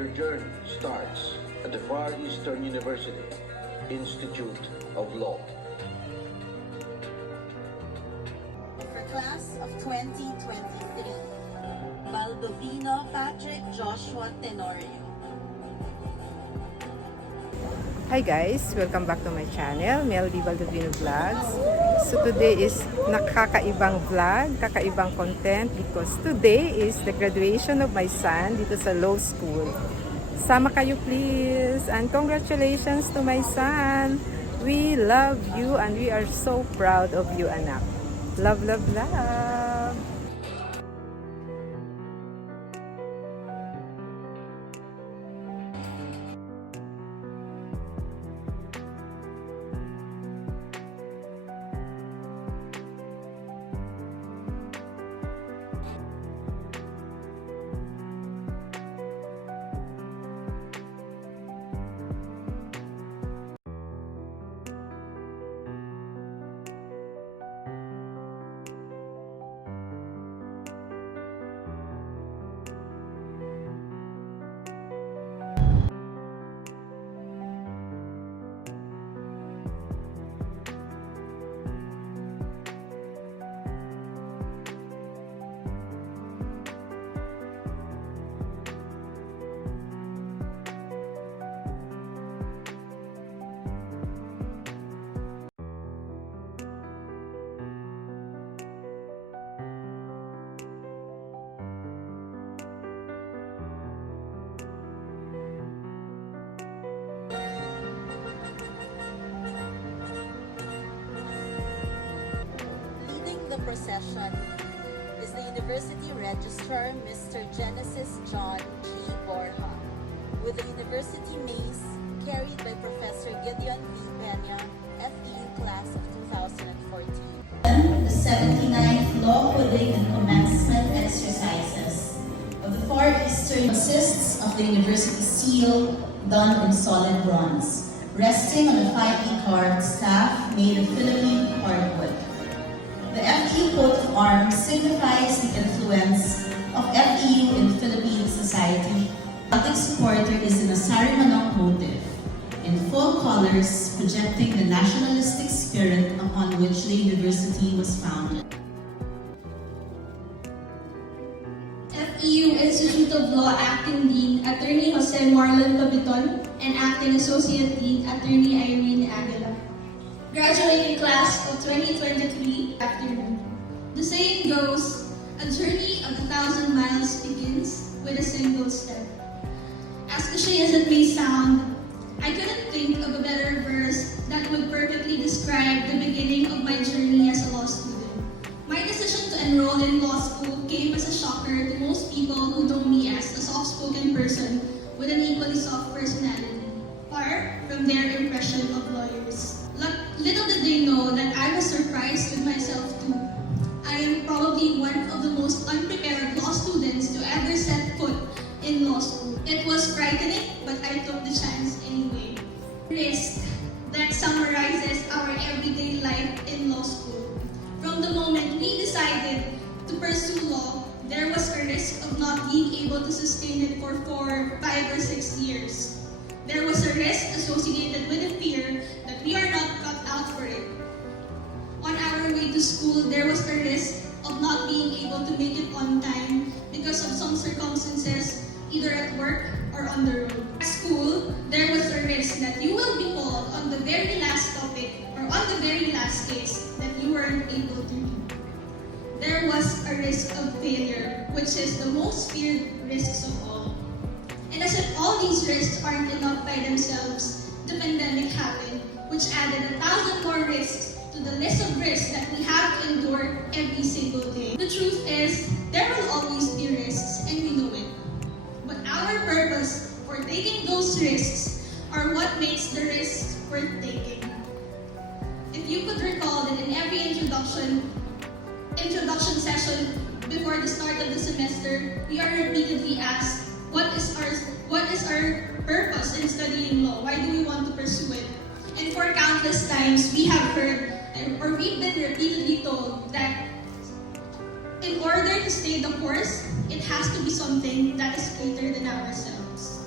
Your journey starts at the Far Eastern University Institute of Law. For class of 2023, Baldovino Patrick Joshua Tenorio. Hi guys! Welcome back to my channel, Melody Baldovino Vlogs. So today is nakakaibang vlog, kakaibang content because today is the graduation of my son dito sa law school. Sama kayo please and congratulations to my son. We love you and we are so proud of you, anak. Love, love, love! Procession is the University Registrar, Mr. Genesis John G. Borja, with the University Mace carried by Professor Gideon V. Peña, FEU Class of 2014. The 79th Law Pudding and Commencement Exercises of the Far Eastern consists of the University seal done in solid bronze, resting on a finely carved staff made of Philippine hardwood. The FEU coat of arms signifies the influence of FEU in Philippine society. The Celtic supporter is in a sari manok motif, in full colors projecting the nationalistic spirit upon which the university was founded. FEU Institute of Law Acting Dean, Attorney Jose Marlon Pabiton, and Acting Associate Dean, Attorney Irene Aguila. Graduating class of 2023 afternoon. The saying goes, a journey of 1,000 miles begins with a single step. As cliche as it may sound, I couldn't think of a better verse that would perfectly describe the beginning of my journey as a law student. My decision to enroll in law school came as a shocker to most people who know me as a soft-spoken person with an equally soft personality, far from their impression of lawyers. Little did they know that I was surprised with myself too. I am probably one of the most unprepared law students to ever set foot in law school. It was frightening, but I took the chance anyway. Risk that summarizes our everyday life in law school. From the moment we decided to pursue law, there was a risk of not being able to sustain it for 4, 5, or 6 years. There was a risk associated with the fear that we are not cut out for it. On our way to school, there was a risk of not being able to make it on time because of some circumstances, either at work or on the road. At school, there was a risk that you will be called on the very last topic or on the very last case that you weren't able to do. There was a risk of failure, which is the most feared risks of all. And as if all these risks aren't enough by themselves, the pandemic happened, which added 1,000 more risks to the list of risks that we have to endure every single day. The truth is, there will always be risks, and we know it. But our purpose for taking those risks are what makes the risks worth taking. If you could recall that in every introduction session before the start of the semester, we are repeatedly asked, what is our purpose in studying law? Why do we want to pursue it? And for countless times, we have heard or we've been repeatedly told that in order to stay the course, it has to be something that is greater than ourselves.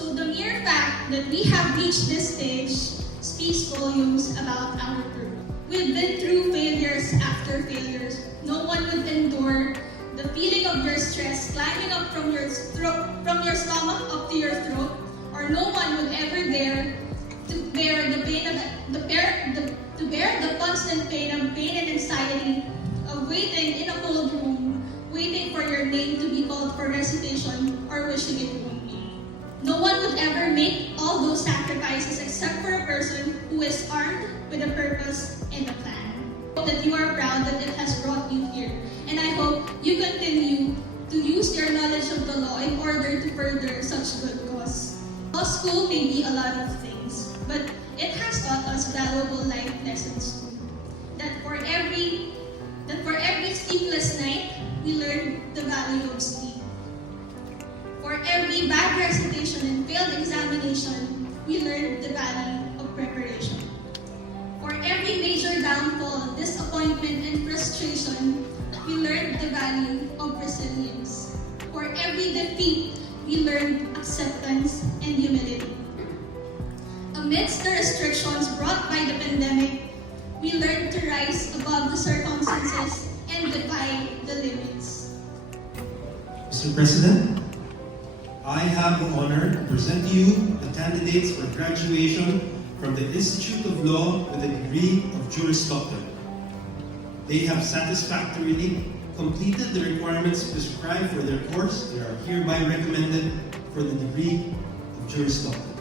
So the mere fact that we have reached this stage speaks volumes about our group. We've been through failures after failures. No one would endure the feeling of your stress climbing up from your stomach up to your throat, or no one would ever dare to bear the pain of the constant pain and anxiety of waiting in a cold room, waiting for your name to be called for recitation, or wishing it won't be. No one would ever make all those sacrifices except for a person who is armed with a purpose and a plan. I hope that you are proud that it has brought you here, and I hope you continue to use your knowledge of the law in order to further such good cause. Law school may be a lot of things, but it has taught us valuable life lessons too. That for every sleepless night, we learn the value of sleep. For every bad recitation and failed examination, we learn the value of preparation. For every major downfall, disappointment, and frustration, we learn the value of resilience. For every defeat, we learn acceptance and humility. Amidst the restrictions brought by the pandemic, we learned to rise above the circumstances and defy the limits. Mr. President, I have the honor to present to you the candidates for graduation from the Institute of Law with a degree of Juris Doctor. They have satisfactorily completed the requirements prescribed for their course. They are hereby recommended for the degree of Juris Doctor.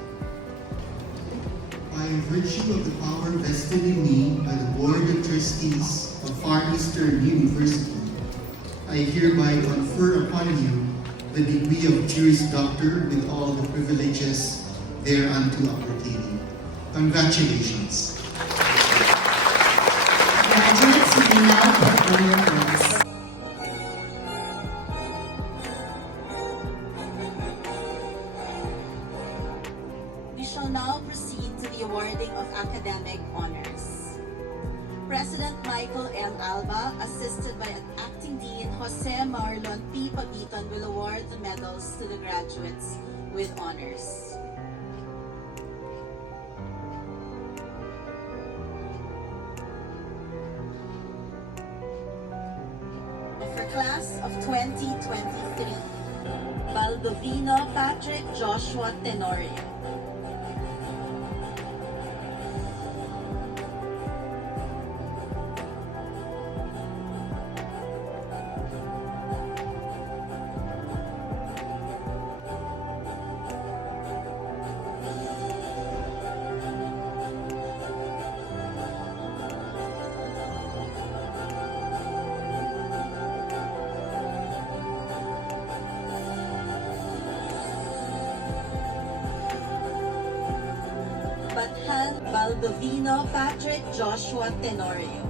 By virtue of the power vested in me by the Board of Trustees of Far Eastern University, I hereby confer upon you the degree of Juris Doctor with all the privileges thereunto appertaining. Congratulations. Graduates, you may now put on your coats. We shall now proceed to the awarding of academic honors. President Michael M. Alba, assisted by Acting Dean Jose Marlon P. Pabiton, will award the medals to the graduates with honors. For class of 2023, Baldovino Patrick Joshua Tenorio. Bathan Baldovino Patrick Joshua Tenorio.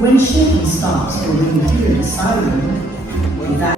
When shaking stops or when you hear the siren, that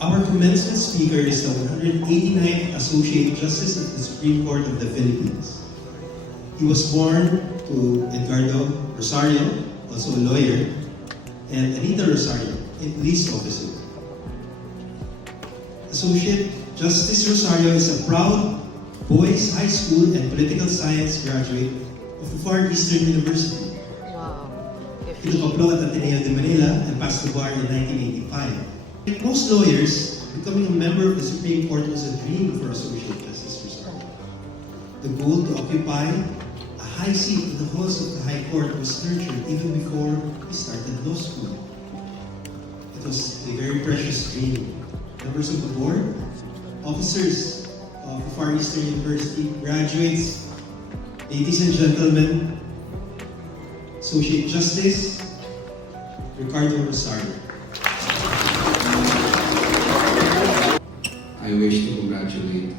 Our commencement speaker is the 189th Associate Justice of the Supreme Court of the Philippines. He was born to Edgardo Rosario, also a lawyer, and Anita Rosario, a police officer. Associate Justice Rosario is a proud Boys High School and Political Science graduate of the Far Eastern University. Wow. He took a law at Ateneo de Manila and passed the bar in 1985. Like most lawyers, becoming a member of the Supreme Court was a dream for a social justice restorer. The goal to occupy a high seat in the halls of the High Court was nurtured even before he started law school. It was a very precious dream. Members of the board, officers of the Far Eastern University, graduates, ladies and gentlemen, Associate Justice Ricardo Rosario. I wish to congratulate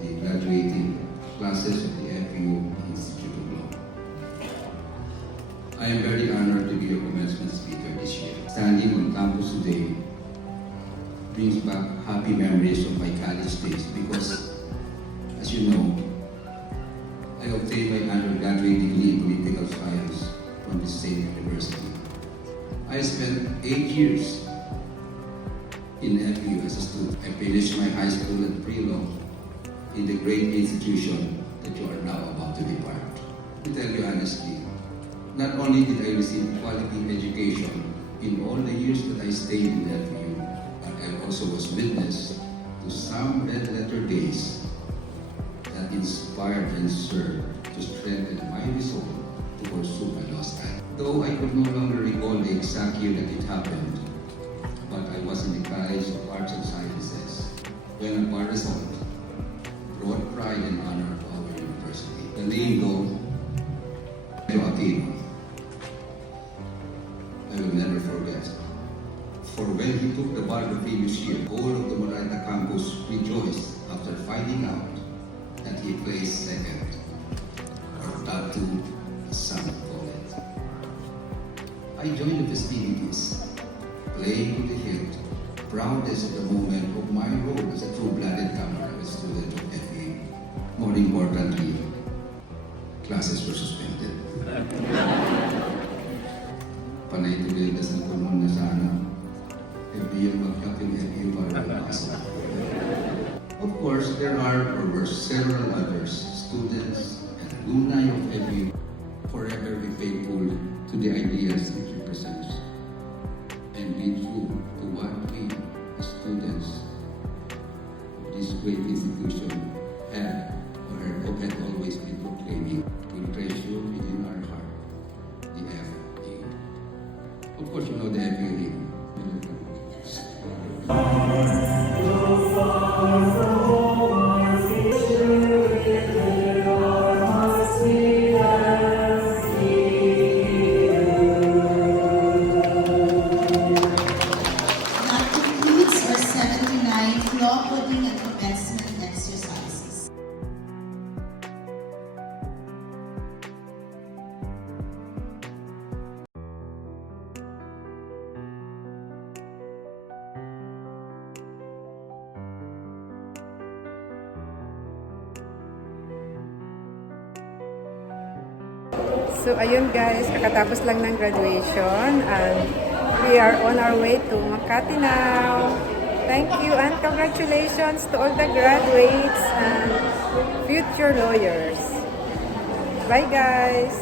the graduating classes of the FEU Institute of Law. I am very honored to be your commencement speaker this year. Standing on campus today brings back happy memories of my college days because, as you know, I obtained my undergraduate degree in political science from the same university. I spent 8 years in FEU as a student. I finished my high school and pre-law in the great institution that you are now about to depart. To tell you honestly, not only did I receive quality education in all the years that I stayed in FEU, but I also was witness to some red letter days that inspired and served to strengthen my resolve to pursue my law study. Though I could no longer recall the exact year that it happened, but I was in the College of Arts and Sciences when a bar result brought pride and honor to our university. The name though, Aquino, I will never forget. For when he took the bar the previous year, all of the Morata campus rejoiced after finding out that he placed second, or top two, as some call it. I joined the festivities, playing to the hilt, proudest of the moment of my role as a true-blooded Camargue student of FEU. More importantly, classes were suspended. Panay tuloy-dasal ko noon na sana FEU mag-cut yung FEU para magpasok. Of course, there are or were several others, students and alumni of FEU, forever be faithful to the ideas it represents and be true to what we, as students of this great institution, have or had always been proclaiming. We treasure within our heart the FEU. Of course, you know the FEU. So ayun guys, kakatapos lang ng graduation and we are on our way to Makati now. Thank you and congratulations to all the graduates and future lawyers. Bye guys!